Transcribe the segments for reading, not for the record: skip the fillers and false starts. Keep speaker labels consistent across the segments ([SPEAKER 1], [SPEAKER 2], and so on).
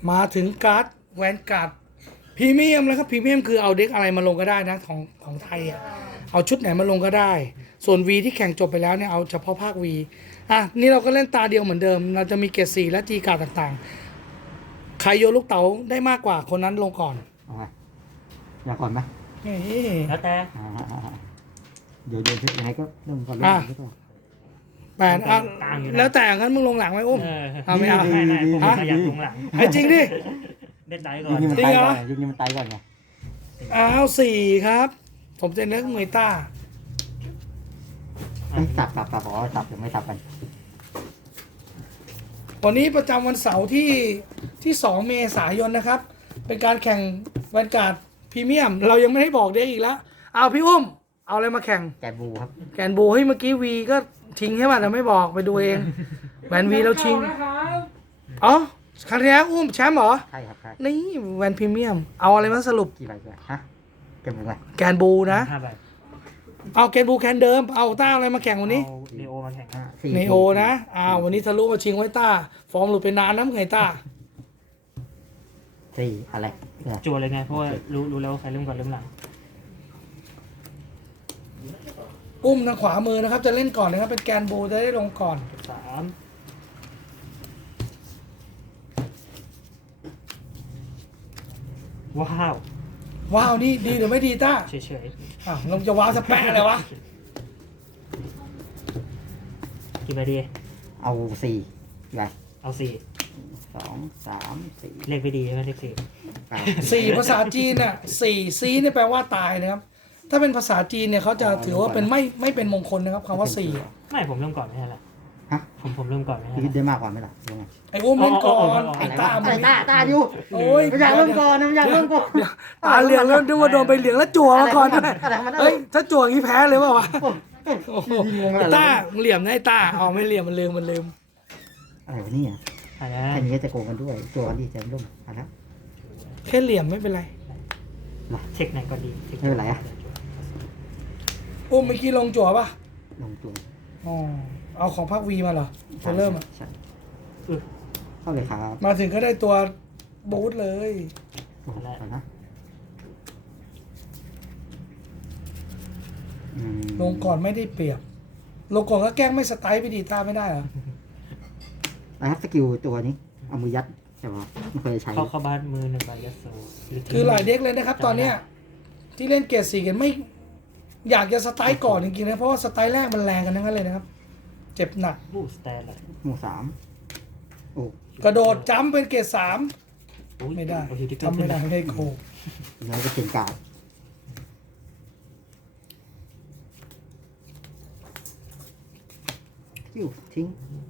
[SPEAKER 1] มาถึงการ์ดแวนการ์ดพรีเมียมแล้วครับพรีเมียมคือเอาเด็กอะไรมาลงก็ได้นะของไทยอ่ะเอาชุดไหนมาลงก็ได้ ส่วน V ที่แข่งจบไปแล้วเนี่ยเอาเฉพาะภาค V อ่ะนี่เราก็เล่นตาเดียวเหมือนเดิม เราจะมีเกรด4และจีการ์ดต่างๆใครโยนลูกเต๋าได้มากกว่าคนนั้นลงก่อน
[SPEAKER 2] เอาไงอยากก่อนไหม
[SPEAKER 1] นี่
[SPEAKER 3] แล้วแต่
[SPEAKER 2] เดี๋ยวยังไงก็เริ่มก่อนเริ่มก่อน
[SPEAKER 1] แปดอ่ะแล้วแต่งั้นมึงลงหลังไหมอุ้ม เอาไม่เอา
[SPEAKER 3] ไม่ผมขยันลงหลัง
[SPEAKER 1] ไอ้จริงดิ
[SPEAKER 3] เล่นได้ก่
[SPEAKER 2] ยุ
[SPEAKER 3] อ
[SPEAKER 2] คน นี้มัน
[SPEAKER 1] จริ
[SPEAKER 2] ตาง ย
[SPEAKER 1] เหร
[SPEAKER 2] ก่
[SPEAKER 1] อ
[SPEAKER 2] อนยุคนี้มันตายก่อนไง
[SPEAKER 1] อ้าว4ครับ ผมจะเลือกมวยต้า
[SPEAKER 2] สับอ๋อสับยังไม่สับกัน
[SPEAKER 1] วันนี้ประจำวันเสาร์ที่2 เมษายนนะครับ เป็นการแข่งแวนการ์ดพรีเมียม เรายังไม่ได้บอกเด็กอีกแล้ว เอาพี่อุ้ม เอาอะไรมาแข่ง
[SPEAKER 2] แกบูครับ
[SPEAKER 1] แกนบูเฮ้ยเมื่อกี้วีก็ทิ้งใช่ป่ะแต่ไม่บอกไปดูเองแวนวีเราชิงอ๋อครั้งที่แล้วอุ้มแชมป์เหรอ
[SPEAKER 2] ใช่ครับใช่
[SPEAKER 1] นี่แวนพรีเมียม เอาอะไรมาสรุป
[SPEAKER 2] กี่ใบด้วยฮะแกบูไง
[SPEAKER 1] แกนบูนะ
[SPEAKER 3] 5 ใบ
[SPEAKER 1] เอาแกนบูแคนเดิม เอาต้าอะไรมาแข่งวันนี้
[SPEAKER 3] เอาเนโอมาแข่ง
[SPEAKER 1] เนโอนะวันนี้ทะลุมาชิงไว้ต้า ฟอร์มหลุดไปนานนะมึงไงต้า
[SPEAKER 2] 4อะไรเนี่ย
[SPEAKER 3] จัวเลยไงเพราะว่ารู้แล้วว่าใครเริ่มก่อนเริ่มหลัง
[SPEAKER 1] อุ้มทางขวามือนะครับ จะเล่นก่อนนะครับ เป็นแกนบูจะได้ลงก่อน
[SPEAKER 3] 3ว้าว
[SPEAKER 1] ว้าวนี่ดีหรือไม่ดีต้า
[SPEAKER 3] เฉย
[SPEAKER 1] อ้าวลงจะว้าวสแปะเลยวะ
[SPEAKER 3] ๆกี่ใบดี
[SPEAKER 2] เอา4ใบ
[SPEAKER 3] เอา4
[SPEAKER 2] 2 3 4
[SPEAKER 3] เลขไม่ดีใช่ไหมเลข4
[SPEAKER 1] 4 ภาษาจีนเนี่ย4ซีเนี่ยแปลว่าตายนะครับ ถ้าเป็นภาษาจีนเนี่ยเขาจะถือว่าเป็นไม่เป็นมงคลนะครับคำว่า4อ่ะ
[SPEAKER 3] ไม่ผมเริ่มก่อนไม่ใช่ละ
[SPEAKER 2] ฮะ
[SPEAKER 3] ผมเริ่มก่อนไม่ใช่
[SPEAKER 2] ชีวิต
[SPEAKER 3] ละ
[SPEAKER 2] ได้มากกว่าไหมล่ะยังไง
[SPEAKER 1] ไอ้อุ้มเล่นก่อนไอ้ต้า
[SPEAKER 2] อะ
[SPEAKER 1] มึ
[SPEAKER 2] ไรง ตาอยู่
[SPEAKER 1] โอ้ย
[SPEAKER 2] ไม่อยากเริ่มก่อนนะไม่อยากเริ่มก่อน
[SPEAKER 1] ตาเหลืองแล้วนึกว่าโดนไปเหลืองแล้วจั่วมาก่อนด้วย
[SPEAKER 2] อะไรของมัน
[SPEAKER 1] เฮ้ยถ้าจั่วอย่างนี้แพ้เลยเปล่าวะ
[SPEAKER 2] โอ้โหงง
[SPEAKER 1] ไอ้
[SPEAKER 2] อะไร
[SPEAKER 1] ต้ามึงเหลี่ยมนะไอ้ต้าเอาไม่เหลี่ยมมันลืม
[SPEAKER 2] อะไรวะเนี่ย
[SPEAKER 3] อะไร
[SPEAKER 2] แค่นี้ก็จะโกงกันด้วยตัวกันดีแจมร่มอะไรนะ
[SPEAKER 1] แค่เหลี่ยมไม่เป็นไร
[SPEAKER 3] เช็คไหนก็ดี
[SPEAKER 2] ไม่เป็นไรอะ
[SPEAKER 1] อุ้มเมื่อกี้ลงจั่วป่ะ
[SPEAKER 2] ลงตัว
[SPEAKER 1] อ๋อเอาของภาควีมาเหรอจะเริ่มอ่ะ
[SPEAKER 2] ใช่เข้าเลยครับ
[SPEAKER 1] มาถึงก็ได้ตัวบูทเลย
[SPEAKER 2] โอ้โหก่อนนะ
[SPEAKER 1] ลงก่อนไม่ได้เปรียบ ลงก่อนก็แกล้งไม่สไตล์ไปดีต้าไม่ได้เหรอ
[SPEAKER 2] นะครับสกิลตัวนี้เอามือยัดแต่ว่าไม่เคยใช้
[SPEAKER 3] เข้าบ้านมือ1 ใบยัดโซ
[SPEAKER 1] คือหลายเด็กเลยนะครับ ตอนเนี้ยที่เล่นเกรด4กันไม่ อยากจะสไตล์ก่อนจริงๆนะเพราะว่าสไตล์แรกมันแรงกันทั้งนั้นเลยนะครับ เจ็บหนัก
[SPEAKER 3] บูสแตนเลย
[SPEAKER 2] หมู่3โอ้
[SPEAKER 1] กระโดดจัมป์เป็นเกรด3ไม่ได้ทำไม่ได้ไม่ได้โค
[SPEAKER 2] เดี๋ยวจะเป็นการ์ดคิวทิ้ง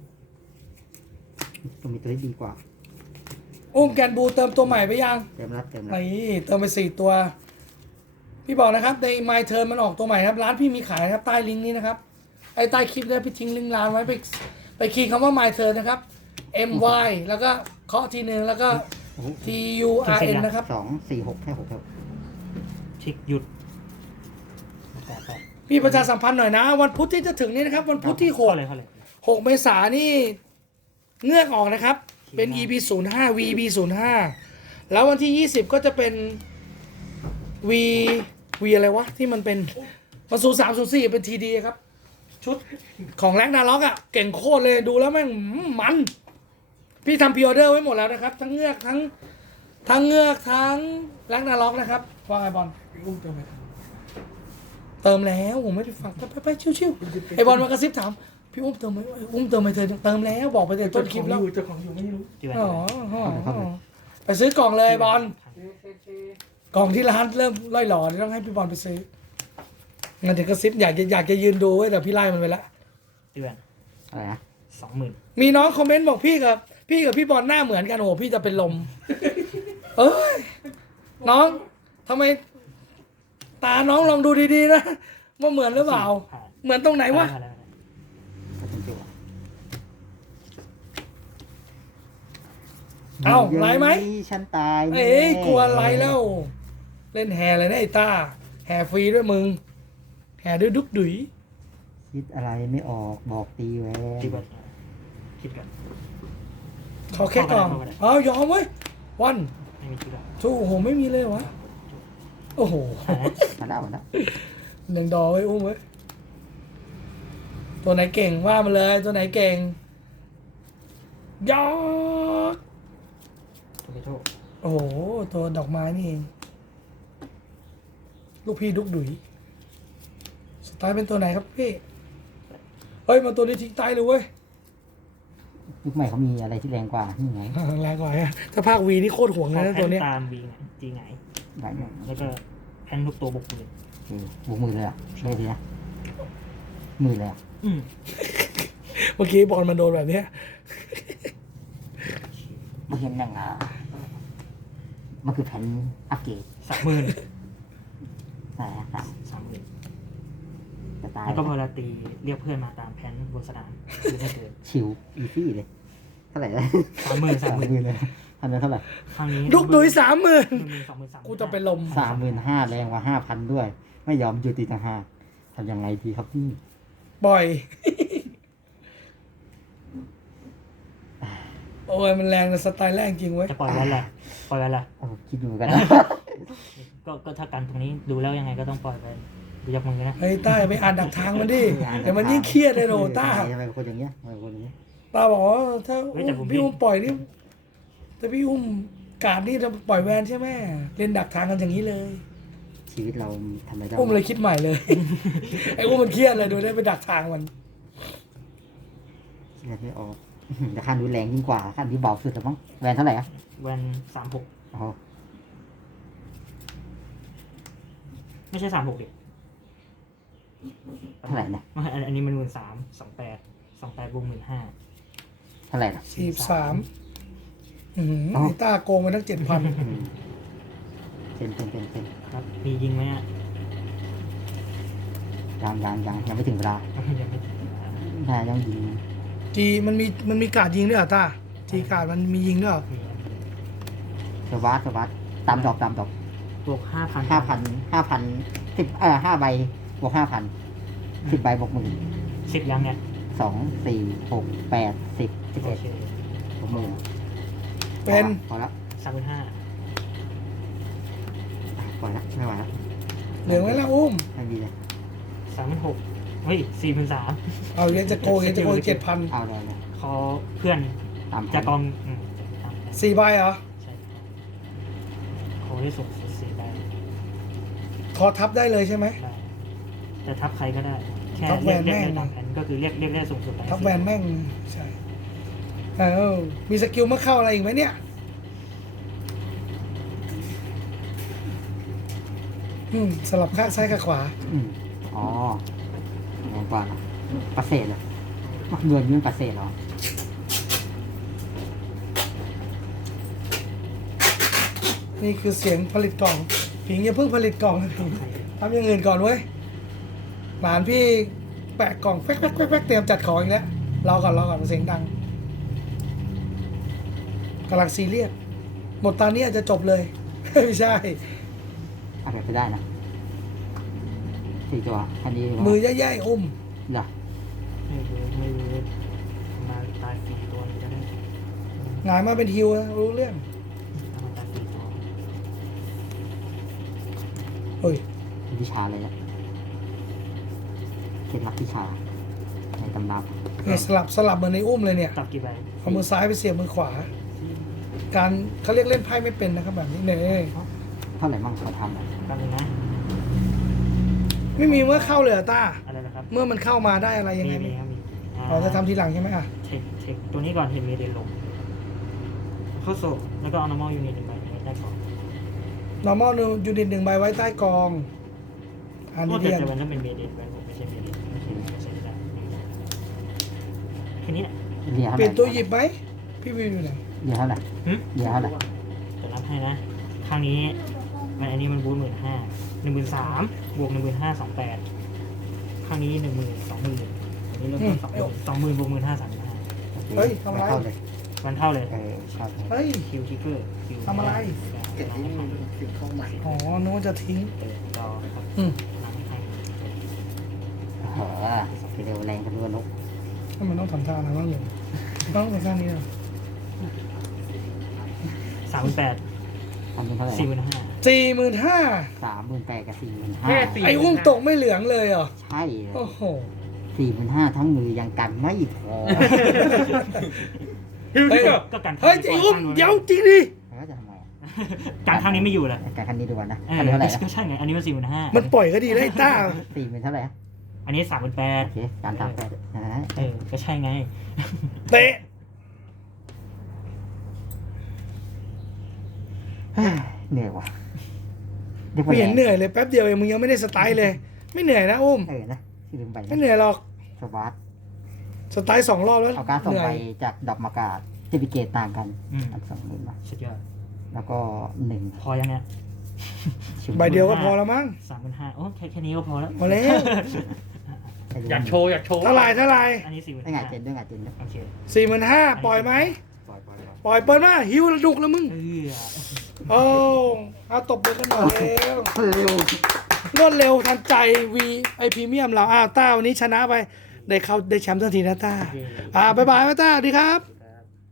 [SPEAKER 2] ต้องมีตัวที่ดีกว่า
[SPEAKER 1] อุ้มแกนบูเติมตัวใหม่ไปยัง
[SPEAKER 2] เต็มแล้วเต็มแล้ว
[SPEAKER 1] นี่เติมไป4ตัว พี่บอกนะครับใน My Turn มันออกตัวใหม่ครับร้านพี่มีขายนะครับใต้ลิงก์นี้นะครับไอ้ใต้คลิปเนี่ยพี่ทิ้งลิงก์ร้านไว้ไปคีย์คำว่า My Turn นะครับ MY แล้วก็เคาะทีนึงแล้วก็
[SPEAKER 2] โอ้โห
[SPEAKER 1] TURN นะครับ
[SPEAKER 2] 2 4 6 5 6ครับ
[SPEAKER 3] ชิกหยุดไป
[SPEAKER 1] พี่ประชาสัมพันธ์หน่อยนะ วันพุธที่จะถึงนี้นะครับ วันพุธที่
[SPEAKER 3] เข้าเลยเข้าเลย
[SPEAKER 1] 6 เมษายนนี่เงือกออกนะครับ เป็น EP 05 VB 05แล้ววันที่ 20 ก็จะเป็น V อะไรวะ ที่มันเป็นมา0304เป็น TD ครับ ชุดของแร็กนาล็อกอ่ะ เก่งโคตรเลยดูแล้วแม่งมัน พี่ทำพ r ออเดอร์ไว้หมดแล้วนะครับ ทั้งเงือกทั้งเงือกทั้งแร็กนาล็อกนะครับว่าไงบอลอุ้มเติมไหมเติมแล้วผมไม่ได้ฟังไปชิวๆไอบอลมากระซิบถามพี่อุ้มเติมไหมอุ้มเติมไหมเธอเติมแล้วบอกไปแต่ต้นคลิปแล้ว
[SPEAKER 4] เจ้าของอยู่ไม่รู้
[SPEAKER 3] กี่ใบ
[SPEAKER 1] อ๋อไปซื้อกล่องเลยบอลกล่องที่ร้านเริ่มล่อยหล่อต้องให้พี่บอลไปซื้องั้นเดี๋ยวกระซิบอยากจะยืนดูไว้แต่พี่ไล่มันไปละ
[SPEAKER 3] เดือน
[SPEAKER 2] อะไรนะ
[SPEAKER 3] 20,000
[SPEAKER 1] มีน้องคอมเมนต์บอกพี่กับพี่บอลหน้าเหมือนกันโอ้โหพี่จะเป็นลม เอ้ยน้องทำไม ตาน้องลองดูดีๆนะว่าเหมือนหรือเปล่า เหมือนตรงไหนวะ
[SPEAKER 2] ก็เป็นตัว
[SPEAKER 1] เอ้าไหลไหม
[SPEAKER 2] ฉันตาย
[SPEAKER 1] เอ้ยกลัวอะไรแล้ว เล่นแห่เลยนะไอ้ต้าแห่ฟรีด้วยมึงแห่ด้วยดุกดุย
[SPEAKER 2] คิดอะไรไม่ออกบอกตีแหว
[SPEAKER 3] ตี
[SPEAKER 2] น
[SPEAKER 3] บัตคิดกัน
[SPEAKER 1] ขอแค่กล่องอ๋อยอมเว้ยวัน
[SPEAKER 3] ไม่มีทิกแล้ว
[SPEAKER 1] ทูโอ้โหไม่มีเลยวะโอ้โห
[SPEAKER 2] มาแล้วมาแล้ว
[SPEAKER 1] หนึ่งดอกไว้อุ้มไว้ตัวไหนเก่งว่ามาเลยตัวไหนเก่งยอก
[SPEAKER 3] โทเบโต
[SPEAKER 1] โอ้โหตัวดอกไม้นี่เองลูกพี่ดุกดุยสไตล์เป็นตัวไหนครับพี่เฮ้ยมาตัวนี้ทิ้งตายเลยเว้ย
[SPEAKER 2] ยุคใหม่เขามีอะไรที่แรงกว่านี่ไง
[SPEAKER 1] แรงกว่าอะถ้าภาควีนี่โคตรห่วงเลยนะ
[SPEAKER 3] แพ
[SPEAKER 1] ตัวน เนี้ย
[SPEAKER 3] ตามวีไงจีไง
[SPEAKER 2] หลายหนึ่ง
[SPEAKER 3] แล้วก็แพนทุกตัวบกปืน
[SPEAKER 2] บวกมือเลยอ่ะใช่ดีนะมือเลยอ่ะ
[SPEAKER 3] อืม
[SPEAKER 1] เมื่อกี้บอลมันโดนแบบเนี้ย
[SPEAKER 2] มาเห็นยังอ่ะมันคือแผ่นอัปเกรด
[SPEAKER 3] 30,000
[SPEAKER 2] ใช่ครับ
[SPEAKER 3] 30,000
[SPEAKER 2] จะตาย
[SPEAKER 3] แล้วก็เวลาตีเรียกเพื่อนมาตามแพนบนสนามคือไม่เกิน
[SPEAKER 2] ชิวอีซี่เลยเท่าไหร่เลย
[SPEAKER 3] 30,000
[SPEAKER 2] เลยทำได้เท่าไหร่
[SPEAKER 3] ครั้งนี้
[SPEAKER 1] ดุกดุย30,000
[SPEAKER 3] 20,000
[SPEAKER 1] กูจะเป็นลม
[SPEAKER 2] 35,000แรงกว่า5,000ด้วย ไม่ยอมหยุดตีต่างหากทำยังไงดีครับพี่
[SPEAKER 1] ปล่อย โอ้ยมันแรงนะสไตล์แรงจริงเว้ย
[SPEAKER 3] จะปล่อยไว้แหละปล่อยไว้แหละ
[SPEAKER 2] โอ้คิดดูกันนะ
[SPEAKER 3] ก็ถ้ากันตรงนี้ดูแล้วยังไงก็ต้องปล่อยไปดูจากมือนะ
[SPEAKER 1] เฮ้ยต้าอย่าไปอ่านดักทางมันดิเดี๋ยวมันยิ่งเครียดเลยโหต้า
[SPEAKER 2] ทำไมเป็นคนอย่างเงี้ยทำไมเป็นคนอย่างเงี้ย
[SPEAKER 1] ต้าบอกว่าถ้าพี่อุ้มปล่อยนี่ถ้าพี่อุ้มการนี่จะปล่อยแวนใช่ไหมเล่นดักทางกันอย่างนี้เลย
[SPEAKER 2] ชีวิตเราทำไมได้
[SPEAKER 1] อุ้มเลยคิดใหม่เลย ไอ้อุ้มมันเครียดเลยดูได้ไปดักทางมัน
[SPEAKER 2] คิดไม่ออกแต่ขั้นรุนแรงยิ่งกว่าขั้นที่เบาสุดแล้วมั้งแวนเท่าไหร่อ่ะ
[SPEAKER 3] แวน36
[SPEAKER 2] โอ้โห
[SPEAKER 3] ไม่ใช่36ดิ
[SPEAKER 2] เท่าไหร่นะ
[SPEAKER 3] ไม่อันนี้มัน13,28บวก15,000
[SPEAKER 2] เท่าไหร่นะ
[SPEAKER 1] 43ไอ้ต้าโกงไปตั้ง 7,000
[SPEAKER 2] เป็น
[SPEAKER 3] ครับมียิงไหมอ่ะ
[SPEAKER 2] ยังไม่ถึงเวลา
[SPEAKER 3] ยังไม่ถึง
[SPEAKER 2] ยังยิง
[SPEAKER 1] จีมันมีการดยิงด้วยเหรอต้าจีการดมันมียิงด้วยเหรอ
[SPEAKER 3] มีอันนี้
[SPEAKER 2] สวัสดตามดอก
[SPEAKER 3] บวก5,000
[SPEAKER 2] 5,000 10 5 ใบบวก 5,000 10 ใบบวก10,000
[SPEAKER 3] 10ยังเนี่ย
[SPEAKER 2] 2 4 6 8 10
[SPEAKER 3] โอ
[SPEAKER 2] 11
[SPEAKER 3] เค
[SPEAKER 2] บวกหมื่น
[SPEAKER 1] เป็น
[SPEAKER 2] พอแล้ว
[SPEAKER 3] 35,000
[SPEAKER 2] พอแล้วไม่ไหวแล้ว
[SPEAKER 1] เหลืองไว้แล้วอุ้ม
[SPEAKER 2] ไม่มีเลย
[SPEAKER 3] 36,000เฮ้ย43,000
[SPEAKER 1] เอาเรียนจะโกง7,000
[SPEAKER 2] เอาเลย
[SPEAKER 3] ขอเพื่อน
[SPEAKER 2] ตามแผ
[SPEAKER 3] จะ
[SPEAKER 2] น
[SPEAKER 3] กองตามแผน
[SPEAKER 1] 4 ใบเหรอ
[SPEAKER 3] ใช่ขอให้สูงสุด4ได้
[SPEAKER 1] ขอทับได้เลยใช่ไหม
[SPEAKER 3] ได้แต่ทับใครก็ได้ แค่
[SPEAKER 1] ทับแว
[SPEAKER 3] เรีย
[SPEAKER 1] น
[SPEAKER 3] ก
[SPEAKER 1] แม่ง
[SPEAKER 3] ได้ตามแผนก็คือเรียกได้สูงสุดไป
[SPEAKER 1] ทับแวนแม่งใช่มีสกิลเมื่อเข้าอะไรอีกไหมเนี่ยสลับข้างซ้ายกับขวา
[SPEAKER 2] อ๋อแรงกว่าเหรอประเสริฐเหรอเดือนยืนประเสริฐเหรอ
[SPEAKER 1] นี่คือเสียงผลิตกล่องผิงอย่าเพิ่งผลิตกล่องนะผิงทำอย่างอื่นก่อนเว้ยหลานพี่แปะกล่องแป๊กเตรียมจัดของอีกแล้วรอก่อนเสียงดังกำลังซีเรียสหมดตานี้อาจจะจบเลย ไม่ใช่
[SPEAKER 2] อาจจะไปได้นะ4 ตัวคันนี้
[SPEAKER 1] มือแย่ๆอุ้ม
[SPEAKER 2] เหรอ
[SPEAKER 3] ไม่รู้มาตาย4ตัวจะได้
[SPEAKER 1] งายมาเป็นฮิวนะรู้เรื่อง
[SPEAKER 3] มาตาย4ตัว
[SPEAKER 1] เฮ้ย
[SPEAKER 2] วิชาเลยนะเคล็ดลับวิชาในตำรา
[SPEAKER 1] เนี่ยสลับเหมือนในอุ้มเลยเนี่ย
[SPEAKER 3] ตับกี่ใบ
[SPEAKER 1] เอามือซ้ายไปเสียบมือขวา การเขาเรียกเล่นไพ่ไม่เป็นนะครับแบบนี้เนี่ย
[SPEAKER 2] เท่าไหร่มั่งเขาทำอะ
[SPEAKER 3] แป๊บนึงนะ
[SPEAKER 1] ไม่มีเมื่อเข้าเลยเหรอต้า
[SPEAKER 3] อะไรนะครับ
[SPEAKER 1] เมื่อมันเข้ามาได้อะไรยังไง
[SPEAKER 3] มี
[SPEAKER 1] นี่
[SPEAKER 3] ครับมี
[SPEAKER 1] เราจะทำทีหลังใช่ไหมอ่ะ
[SPEAKER 3] เทคตัวนี้ก่อนเห็นมีเดนลงเข้าโซ่แล้วก็เอา normal unit 1ใบนี้ได้ก่อน
[SPEAKER 1] normal unit 1 ใบไว้ใต้กองอันนี้
[SPEAKER 3] แต่
[SPEAKER 1] เรียน
[SPEAKER 3] มันต้องเป็นเมเดนไปผมไม่ใช่เมเดนไม่ใช่ไม่ได้แค่นี้แหละ
[SPEAKER 2] เรียน
[SPEAKER 1] เปลี่ยนตัวหยิบไหมพี่วิวอยู่ไหน
[SPEAKER 2] เรียนเท่าไหร่ เดี๋ยวเท่าไหร่
[SPEAKER 3] จะรับให้นะครั้งนี้มันอันนี้มันบูท15,000 13,000บวก15,28ครั้งนี้10,000 20,000อันนี้เริ่มต้น20,000บวก15,000 35,000
[SPEAKER 1] เฮ้ยทำอะไร
[SPEAKER 2] เข้าเลย
[SPEAKER 3] มันเท่าเลย
[SPEAKER 2] เข้าเลย
[SPEAKER 1] เฮ้ย
[SPEAKER 3] คิวทิกเกอร์คิว
[SPEAKER 1] ทำอะไร
[SPEAKER 2] เก็บที่มันสิ่งเข้าใหม่
[SPEAKER 1] อ๋อนึกว่าจะทิ้ง
[SPEAKER 3] เปิดรอครับ
[SPEAKER 1] อืม
[SPEAKER 3] ล้างให้
[SPEAKER 2] โอ้โหเร็วแรงกันด้วยนก
[SPEAKER 1] ถ้ามันต้องทำท่าอะไรบ้างอยู่ต้องทำท่านี้เหรอ
[SPEAKER 3] 38,000
[SPEAKER 2] ทำเป็นเท่าไหร่
[SPEAKER 3] 45,000
[SPEAKER 2] 30,000 กับ 45,000
[SPEAKER 4] แค่สี่
[SPEAKER 1] ไอ้อุ้มตกไม่เหลืองเลยเหรอ
[SPEAKER 2] ใช่เลย
[SPEAKER 1] โอ้โห
[SPEAKER 2] 45,000ทั้งมือยังกันไม่พอ
[SPEAKER 4] ฮิว
[SPEAKER 1] เฮ้
[SPEAKER 4] ทิ
[SPEAKER 1] ย
[SPEAKER 4] กเกอร์
[SPEAKER 3] ก็กัน
[SPEAKER 1] เฮ้ยไอ้อุ้มเดี๋ยวจริงดิ
[SPEAKER 2] แล้วจะทำไง
[SPEAKER 3] การข้างนี้ไม่อยู่เลย
[SPEAKER 2] การคันนี้ดูก่อนนะ
[SPEAKER 3] เอ
[SPEAKER 2] คัน
[SPEAKER 3] อ
[SPEAKER 2] นี้เท่าไหร่
[SPEAKER 3] ก็ใช่ไงอันนี้มัน45,000
[SPEAKER 1] มันปล่อยก็ดีได้ต้า
[SPEAKER 2] 40,000เท่าไหร่
[SPEAKER 3] อันนี้
[SPEAKER 2] โอ
[SPEAKER 3] 38,000
[SPEAKER 2] เคการตามไปนะ
[SPEAKER 3] ก็ใช่ไง
[SPEAKER 1] เตะ
[SPEAKER 2] เหนื่อยว่ะ
[SPEAKER 1] ไม่เห็นเหนื่อยเลยแป๊บเดียวเองมึงยังไม่ได้สไตล์เลย ไม่เหนื่อยนะอุ้ม
[SPEAKER 2] นะที่ลืมไป
[SPEAKER 1] ไม่เหนื่อยหรอก
[SPEAKER 2] สวัสด
[SPEAKER 1] สไตล์2 รอบแล้ว
[SPEAKER 2] เอาการส่ง
[SPEAKER 1] เหนื่
[SPEAKER 2] ไป
[SPEAKER 1] อย
[SPEAKER 2] จากดอกมากาศเทปิเกตต่างกัน
[SPEAKER 3] อืม
[SPEAKER 2] อัน20,000มา
[SPEAKER 3] สุดยอด
[SPEAKER 2] แล้วก็1
[SPEAKER 3] พอยังเนี่ย
[SPEAKER 1] ใบเดียวก็พอแล้วมั้ง
[SPEAKER 3] 35,000โอ้แค่นี้ก็พอแล้ว
[SPEAKER 1] พอแล้ว
[SPEAKER 4] อยากโชว์อยากโชว์
[SPEAKER 1] เท่าไหร่เท่าไหร่
[SPEAKER 3] อันนี้
[SPEAKER 2] ไม่งานเจน
[SPEAKER 3] 45,000
[SPEAKER 2] ด้วยงานเจนด้วย
[SPEAKER 3] โอเค
[SPEAKER 1] 45,000ปล่อยไหม
[SPEAKER 2] ปล่อย
[SPEAKER 1] ปล่อยเปิดมาหิวระดุกแล้วมึง
[SPEAKER 3] เออ
[SPEAKER 1] โอ้เอาตบมือกันหน่อยเร็ว
[SPEAKER 2] เร็ว
[SPEAKER 1] รวดเร็วทันใจวีไอพรีเมียมเราต้าวันนี้ชนะไปได้เข้าได้แชมป์ทันทีนะต้า
[SPEAKER 3] โอเค
[SPEAKER 1] บ๊ายบายมาต้าสวัสดีครับ